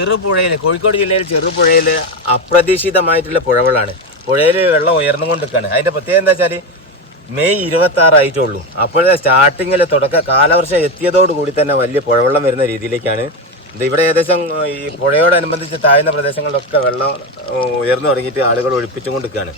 ചെറുപുഴയിൽ, കോഴിക്കോട് ജില്ലയിൽ ചെറുപുഴയിൽ അപ്രതീക്ഷിതമായിട്ടുള്ള പുഴകളാണ്. പുഴയിൽ വെള്ളം ഉയർന്നുകൊണ്ടിരിക്കുകയാണ്. അതിന്റെ പ്രത്യേകത എന്താ വെച്ചാൽ മെയ് 26 ആയിട്ടുള്ളൂ. അപ്പോഴത്തെ സ്റ്റാർട്ടിങ്ങിലെ കാലവർഷം എത്തിയതോടുകൂടി തന്നെ വലിയ പുഴവെള്ളം വരുന്ന രീതിയിലേക്കാണ്. ഇവിടെ ഏകദേശം ഈ പുഴയോടനുബന്ധിച്ച് താഴ്ന്ന പ്രദേശങ്ങളിലൊക്കെ വെള്ളം ഉയർന്നു തുടങ്ങിയിട്ട് ആളുകൾ ഒഴിപ്പിച്ചുകൊണ്ടിരിക്കുകയാണ്.